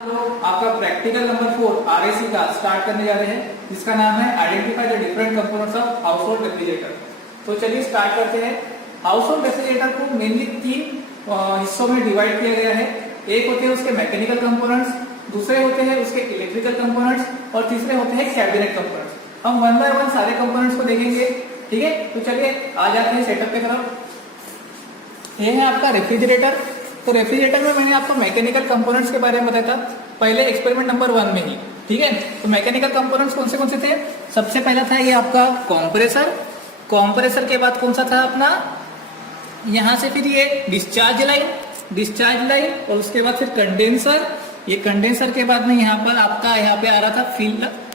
तो आपका practical number 4 RAC का स्टार्ट करने जा रहे हैं, जिसका नाम है identify the different components of house hold refrigerator. तो चलिए स्टार्ट करते हैं। हाउस होल्ड रेफ्रिजरेटर को मेनली तीन हिस्सों में डिवाइड किया गया है। एक होते हैं उसके मैकेनिकल कंपोनेंट्स, दूसरे होते हैं उसके इलेक्ट्रिकल कंपोनेंट्स और तीसरे होते हैं कैबिनेट कंपोनेंट्स। हम वन बाय वन सारे कंपोनेंट्स को देखेंगे, ठीक है। तो चलिए आ जाते हैं सेटअप की तरफ। ये है आपका रेफ्रिजरेटर। तो रेफ्रिजरेटर में मैंने आपको मैकेनिकल कंपोनेंट्स के बारे में बताया था पहले एक्सपेरिमेंट नंबर 1 में ही, ठीक है। तो मैकेनिकल कंपोनेंट्स कौन से थे? सबसे पहला था ये आपका कंप्रेसर। कंप्रेसर के बाद कौन सा था अपना, यहां से फिर ये डिस्चार्ज लाइन और उसके बाद फिर कंडेंसर। ये कंडेंसर के बाद में यहाँ पर आपका यहाँ पे आ रहा था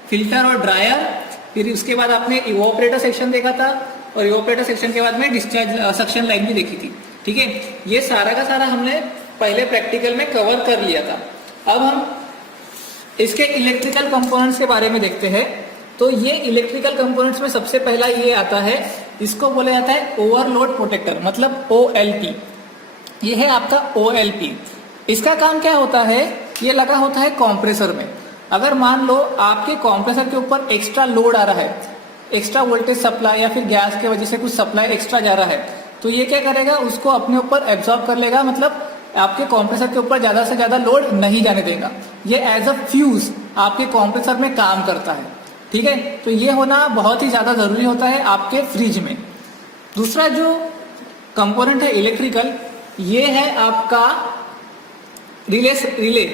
फिल्टर और ड्रायर। फिर उसके बाद आपने इवोपरेटर सेक्शन देखा था और इवोपरेटर सेक्शन के बाद में डिस्चार्ज सक्शन लाइन भी देखी थी, ठीक है। ये सारा का सारा हमने पहले प्रैक्टिकल में कवर कर लिया था। अब हम इसके इलेक्ट्रिकल कंपोनेंट्स के बारे में देखते हैं। तो ये इलेक्ट्रिकल कंपोनेंट्स में सबसे पहला ये आता है, इसको बोला जाता है ओवरलोड प्रोटेक्टर, मतलब OLP। ये है आपका OLP। इसका काम क्या होता है, ये लगा होता है कंप्रेसर में। अगर मान लो आपके कंप्रेसर के ऊपर एक्स्ट्रा लोड आ रहा है, एक्स्ट्रा वोल्टेज सप्लाई या फिर गैस की वजह से कुछ सप्लाई एक्स्ट्रा जा रहा है, तो ये क्या करेगा, उसको अपने ऊपर एब्जॉर्ब कर लेगा, मतलब आपके कंप्रेसर के ऊपर ज्यादा से ज्यादा लोड नहीं जाने देगा। ये एज अ फ्यूज आपके कंप्रेसर में काम करता है, ठीक है। तो ये होना बहुत ही ज्यादा जरूरी होता है आपके फ्रिज में। दूसरा जो कंपोनेंट है इलेक्ट्रिकल, ये है आपका रिले,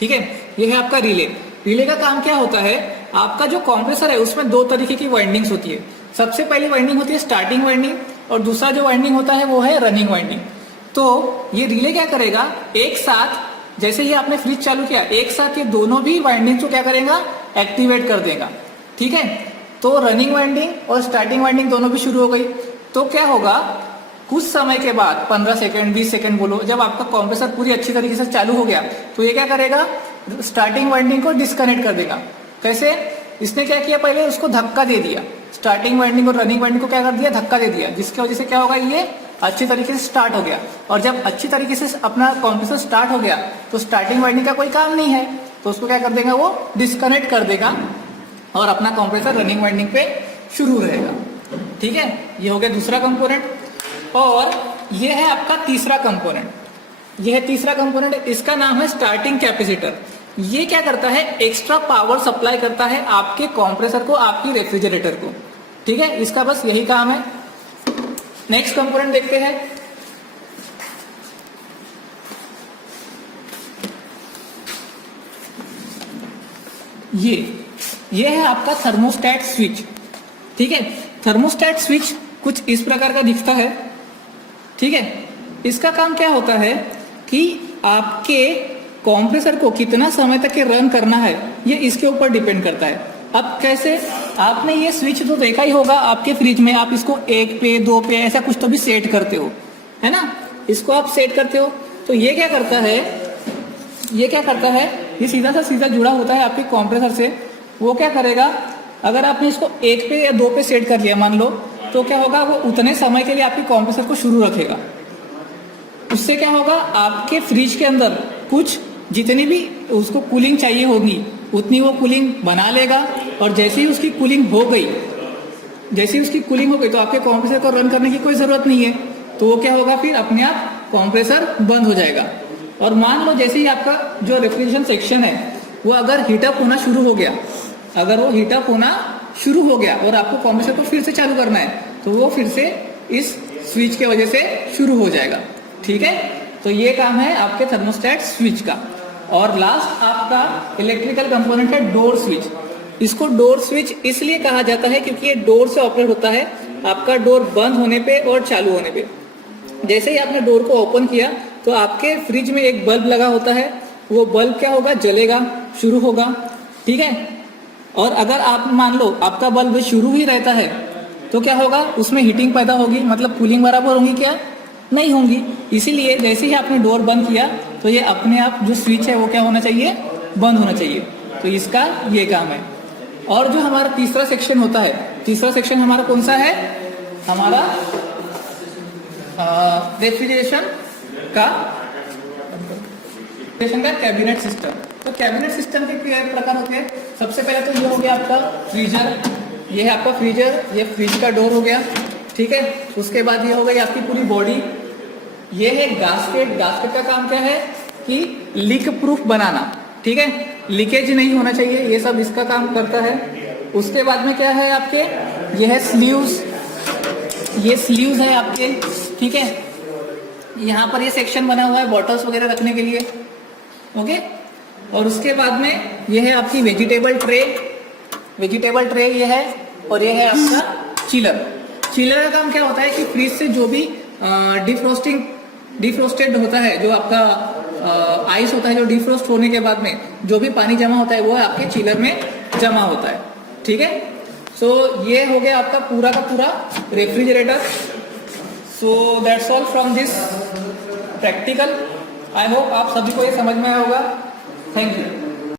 ठीक है। ये है आपका रिले का काम क्या होता है, आपका जो कंप्रेसर है उसमें दो तरीके की वाइंडिंग्स होती है। सबसे पहली वाइंडिंग होती है स्टार्टिंग वाइंडिंग और दूसरा जो वाइंडिंग होता है वो है रनिंग वाइंडिंग। तो ये रिले क्या करेगा, एक साथ जैसे ही आपने फ्रिज चालू किया, एक साथ ये दोनों भी वाइंडिंग को क्या करेगा, एक्टिवेट कर देगा, ठीक है। तो रनिंग वाइंडिंग और स्टार्टिंग वाइंडिंग दोनों भी शुरू हो गई। तो क्या होगा, कुछ समय के बाद 15 सेकेंड 20 सेकेंड बोलो, जब आपका कंप्रेसर पूरी अच्छी तरीके से चालू हो गया, तो ये क्या करेगा, स्टार्टिंग वाइंडिंग को डिस्कनेक्ट कर देगा। कैसे, इसने क्या किया, पहले उसको धक्का दे दिया, स्टार्टिंग वाइंडिंग और रनिंग वाइंडिंग को क्या कर दिया, धक्का दे दिया, जिसकी वजह से क्या होगा, ये अच्छी तरीके से स्टार्ट हो गया। और जब अच्छी तरीके से अपना कंप्रेसर स्टार्ट हो गया, तो स्टार्टिंग वाइंडिंग का कोई काम नहीं है, तो उसको क्या कर देगा, वो डिस्कनेक्ट कर देगा और अपना कंप्रेसर रनिंग वाइंडिंग पे शुरू रहेगा, ठीक है। ये हो गया दूसरा कंपोनेंट। और ये है आपका तीसरा कंपोनेंट। यह है तीसरा कंपोनेंट, इसका नाम है स्टार्टिंग कैपेसिटर। ये क्या करता है, एक्स्ट्रा पावर सप्लाई करता है आपके कंप्रेसर को, आपकी रेफ्रिजरेटर को, ठीक है। इसका बस यही काम है। नेक्स्ट कंपोनेंट देखते हैं। ये है आपका थर्मोस्टेट स्विच, ठीक है। थर्मोस्टेट स्विच कुछ इस प्रकार का दिखता है, ठीक है। इसका काम क्या होता है कि आपके कंप्रेसर को कितना समय तक रन करना है, ये इसके ऊपर डिपेंड करता है। अब कैसे, आपने ये स्विच तो देखा ही होगा आपके फ्रिज में, आप इसको 1 पे 2 पे ऐसा कुछ तो भी सेट करते हो, है ना। इसको आप सेट करते हो, तो ये क्या करता है, ये सीधा जुड़ा होता है आपके कंप्रेसर से। वो क्या करेगा, अगर आपने इसको 1 पे या 2 पे सेट कर लिया मान लो, तो क्या होगा, वो उतने समय के लिए आपके कंप्रेसर को शुरू रखेगा। उससे क्या होगा, आपके फ्रिज के अंदर कुछ जितनी भी उसको कूलिंग चाहिए होगी उतनी वो कूलिंग बना लेगा। और जैसे ही उसकी कूलिंग हो गई, तो आपके कंप्रेसर को रन करने की कोई जरूरत नहीं है। तो वो क्या होगा, फिर अपने आप कंप्रेसर बंद हो जाएगा। और मान लो जैसे ही आपका जो रेफ्रिजरेशन सेक्शन है वो अगर हीटअप होना शुरू हो गया, और आपको कंप्रेसर को फिर से चालू करना है, तो वो फिर से इस स्विच के वजह से शुरू हो जाएगा, ठीक है। तो ये काम है आपके थर्मोस्टेट स्विच का। और लास्ट आपका इलेक्ट्रिकल कंपोनेंट है डोर स्विच। इसको डोर स्विच इसलिए कहा जाता है क्योंकि ये डोर से ऑपरेट होता है, आपका डोर बंद होने पे और चालू होने पे। जैसे ही आपने डोर को ओपन किया, तो आपके फ्रिज में एक बल्ब लगा होता है, वो बल्ब क्या होगा, जलेगा, शुरू होगा, ठीक है। और अगर आप मान लो आपका बल्ब शुरू ही रहता है, तो क्या होगा, उसमें हीटिंग पैदा होगी, मतलब कूलिंग बराबर होगी क्या, नहीं होंगी। इसीलिए जैसे ही आपने डोर बंद किया, तो ये अपने आप जो स्विच है वो क्या होना चाहिए, बंद होना चाहिए। तो इसका ये काम है। और जो हमारा तीसरा सेक्शन होता है, तीसरा सेक्शन हमारा कौन सा है, हमारा रेफ्रिजरेशन का कैबिनेट सिस्टम। तो कैबिनेट सिस्टम के प्रकार होते हैं। सबसे पहले तो ये हो गया आपका फ्रीजर, ये है आपका फ्रीजर, ये फ्रिज का डोर हो गया, ठीक है। उसके बाद ये हो गई आपकी पूरी बॉडी, ये है गास्केट। गास्केट का काम क्या है कि लीक प्रूफ बनाना, ठीक है, लीकेज नहीं होना चाहिए, ये सब इसका काम करता है। उसके बाद में क्या है आपके, ये है स्लीव्स, ये स्लीव्स है आपके, ठीक है। यहाँ पर ये सेक्शन बना हुआ है बॉटल्स वगैरह रखने के लिए, ओके। और उसके बाद में ये है आपकी वेजिटेबल ट्रे, वेजिटेबल ट्रे ये है, और ये है आपका चिलर। चिलर का काम क्या होता है कि फ्रिज से जो भी डिफ्रोस्टेड होता है, जो आपका आइस होता है, जो डिफ्रोस्ट होने के बाद में जो भी पानी जमा होता है वो आपके चिलर में जमा होता है, ठीक है। सो ये हो गया आपका पूरा का पूरा refrigerator. So that's all from this practical. I hope आप सभी को ये समझ में आया होगा। Thank you.